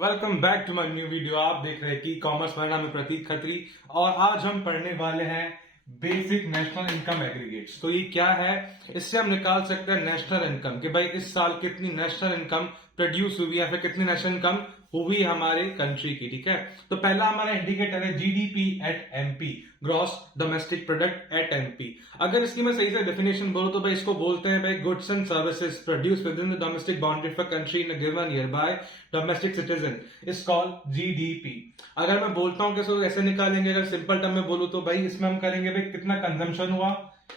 Welcome back to my new video. आप देख रहे हैं कि कॉमर्स। मेरा नाम है प्रतीक खत्री और आज हम पढ़ने वाले हैं बेसिक नेशनल इनकम एग्रीगेट्स। तो ये क्या है, इससे हम निकाल सकते हैं नेशनल इनकम कि भाई इस साल कितनी नेशनल इनकम प्रोड्यूस हुई है, फिर कितनी नेशनल इनकम हुई हमारे कंट्री की। ठीक है, तो पहला हमारा इंडिकेटर है GDP at MP, gross domestic product at MP. अगर इसकी मैं सही से डेफिनेशन बोलूं तो भाई इसको बोलते हैं भाई goods and services produce with in the domestic boundary of country in a given year by domestic citizen is called GDP. अगर मैं बोलता हूं कि इसको ऐसे निकालेंगे, अगर सिंपल टर्म में बोलूं तो भाई इसमें हम करेंगे भाई कितना कंजम्पशन हुआ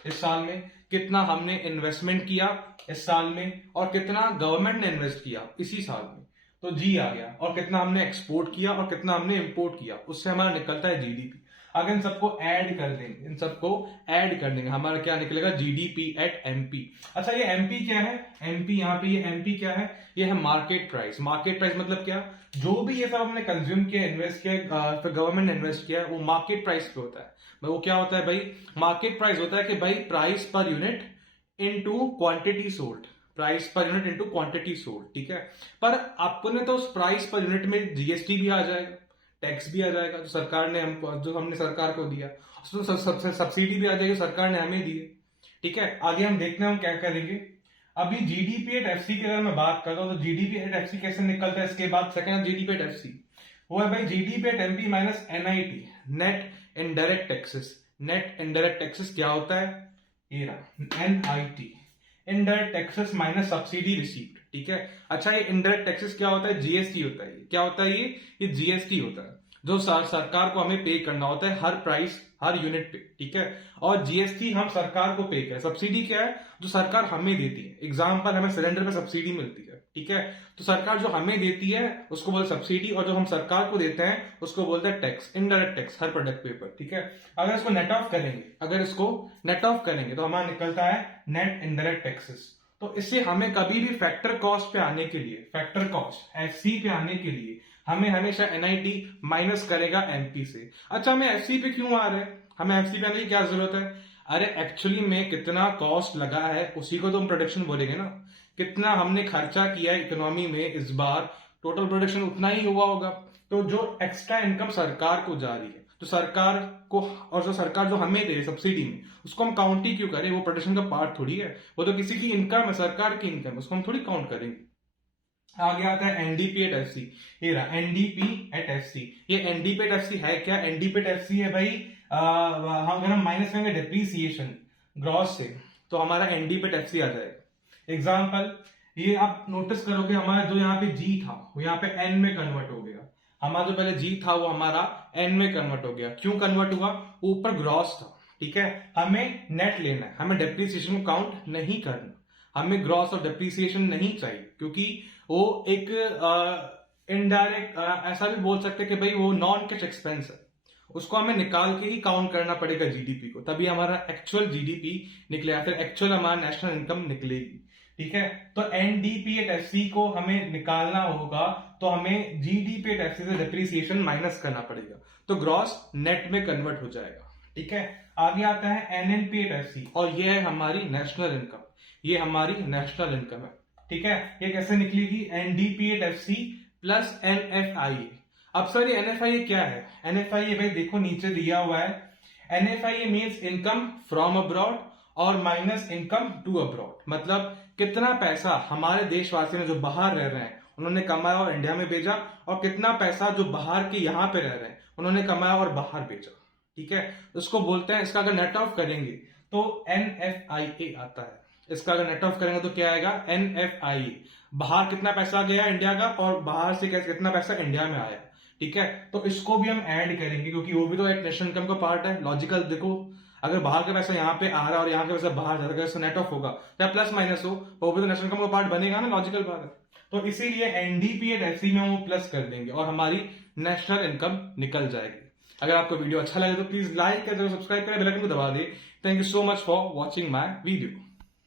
इस साल में, कितना हमने इन्वेस्टमेंट किया इस साल में, और कितना गवर्नमेंट ने इन्वेस्ट किया इसी साल में, तो जी आ गया, और कितना हमने एक्सपोर्ट किया और कितना हमने इंपोर्ट किया, उससे हमारा निकलता है जीडीपी। अगर इन सबको ऐड कर देंगे, इन सबको ऐड कर देंगे, हमारा क्या निकलेगा, जीडीपी एट एमपी। अच्छा, ये एमपी क्या है, एमपी यहाँ पे ये एमपी क्या है, ये है मार्केट प्राइस। मार्केट प्राइस मतलब क्या, जो भी ये सब हमने कंज्यूम किया, इन्वेस्ट किया, फिर गवर्नमेंट ने इन्वेस्ट किया, वो मार्केट प्राइस पे होता है। वो क्या होता है भाई, मार्केट प्राइस होता है कि भाई price per unit into quantity sold, price per unit into quantity sold. ठीक है, पर आपको ने तो उस प्राइस पर यूनिट में जीएसटी भी आ जाएगा, टैक्स भी आ जाएगा जो सरकार ने हमको, जो हमने सरकार को दिया, उसमें सब्सिडी भी आ जाएगी सरकार ने हमें दी है। ठीक है, आगे हम देखते हैं हम क्या करेंगे। अभी जीडीपी एट एफसी की अगर मैं बात करता हूं तो जीडीपी एट एफसी कैसे निकलता है, इसके बाद सेकंड जीडीपी एट एफसी वो है भाई GDP at MP minus NIT, net indirect taxes. Net indirect taxes क्या होता है, ये रहा NIT, indirect taxes minus subsidy received. ठीक है, अच्छा ये इनडायरेक्ट टैक्सेस क्या होता है, जीएसटी होता है। क्या होता है ये जीएसटी होता है जो सरकार को हमें पे करना होता है हर प्राइस, हर यूनिट पे। ठीक है, और जीएसटी हम सरकार को पे करें। सब्सिडी क्या है, जो सरकार हमें देती है। एग्जाम्पल, हमें सिलेंडर पे सब्सिडी मिलती है। ठीक है, तो सरकार जो हमें देती है उसको बोलते सब्सिडी, और जो हम सरकार को देते हैं उसको बोलते हैं टैक्स, इनडायरेक्ट टैक्स हर प्रोडक्ट पे ऊपर। ठीक है, अगर इसको नेट ऑफ करेंगे, अगर इसको नेट ऑफ करेंगे तो हमारा निकलता है नेट इनडायरेक्ट टैक्सेस। तो इससे हमें कभी भी फैक्टर कॉस्ट पे आने के लिए, फैक्टर कॉस्ट एफसी पे आने के लिए हमें हमेशा एनआईटी माइनस करेगा एमपी से। अच्छा, हमें एफसी पे क्यों आ रहा है, हमें एफसी पे आने की क्या जरूरत है, अरे एक्चुअली में कितना कॉस्ट लगा है उसी को तो हम प्रोडक्शन बोलेंगे ना। कितना हमने खर्चा किया है इकोनॉमी में इस बार, टोटल प्रोडक्शन उतना ही हुआ होगा। तो जो एक्स्ट्रा इनकम सरकार को जा रही है, तो सरकार को, और जो सरकार जो हमें दे सब्सिडी में, उसको हम काउंट ही क्यों करें, वो प्रोडक्शन का पार्ट थोड़ी है, वो तो किसी की इनकम है, सरकार की इनकम, उसको हम थोड़ी काउंट करेंगे। आगे आता है एनडीपी एट एफसी, ये रहा एनडीपी एट एफसी। ये एनडीपी एट एफसी है क्या, एनडीपी एट एफसी है भाई, अगर हम माइनस करेंगे डिप्रीसिएशन ग्रॉस से तो हमारा एनडीपी एट एफसी आ जाएगा। एग्जाम्पल, ये आप नोटिस करोगे हमारा जो यहाँ पे जी था वो यहाँ पे एन में कन्वर्ट हो गया। हमारा जो पहले जी था वो हमारा एन में कन्वर्ट हो गया। क्यों कन्वर्ट हुआ, ऊपर ग्रॉस था। ठीक है, हमें नेट लेना है, हमें डेप्रीसिएशन को काउंट नहीं करना, हमें ग्रॉस और डेप्रीसिएशन नहीं चाहिए, क्योंकि वो एक इनडायरेक्ट ऐसा भी बोल सकते कि भाई वो नॉन कैश एक्सपेंस है, उसको हमें निकाल के ही काउंट करना पड़ेगा जीडीपी को, तभी हमारा एक्चुअल जीडीपी निकलेगा, फिर एक्चुअल हमारा नेशनल इनकम निकलेगी। ठीक है, तो एनडीपी एट एफसी को हमें निकालना होगा तो हमें जीडीपी एट एफसी से डेप्रीसिएशन माइनस करना पड़ेगा, तो ग्रॉस नेट में कन्वर्ट हो जाएगा। ठीक है, आगे आता है एनएनपी एट एफसी, और ये है हमारी नेशनल इनकम, ये हमारी नेशनल इनकम है। ठीक है, ये कैसे निकलेगी, NDP at FC plus NFIA. अब सर ये एनएफआईए क्या है, एनएफआईए भाई देखो नीचे दिया हुआ है, NFIA means income from abroad और माइनस इनकम टू अब्रॉड। मतलब कितना पैसा हमारे देशवासी ने जो बाहर रह रहे हैं उन्होंने कमाया और इंडिया में भेजा, और कितना पैसा जो बाहर के यहां पे रह रहे हैं उन्होंने कमाया और बाहर भेजा। ठीक है, उसको बोलते हैं, इसका अगर नेट ऑफ करेंगे तो एनएफआईए आता है। इसका अगर नेट ऑफ करेंगे तो क्या आएगा, एनएफआईए, बाहर कितना पैसा गया इंडिया का और बाहर से कितना पैसा इंडिया में आया। ठीक है, तो इसको भी हम ऐड करेंगे क्योंकि वो भी तो एक नेशनल इनकम का पार्ट है। लॉजिकल देखो, अगर बाहर का पैसा यहाँ पे आ रहा है और यहाँ का पैसा बाहर जा रहा है, नेट ऑफ होगा चाहे प्लस माइनस हो, वो भी तो नेशनल इनकम का पार्ट बनेगा ना, लॉजिकल बात है। तो इसीलिए एनडीपी एट एफसी में वो प्लस कर देंगे और हमारी नेशनल इनकम निकल जाएगी। अगर आपको वीडियो अच्छा लगे तो प्लीज लाइक करें, सब्सक्राइब करें, बेल आइकन को दबा दें। Thank you so much for watching my video.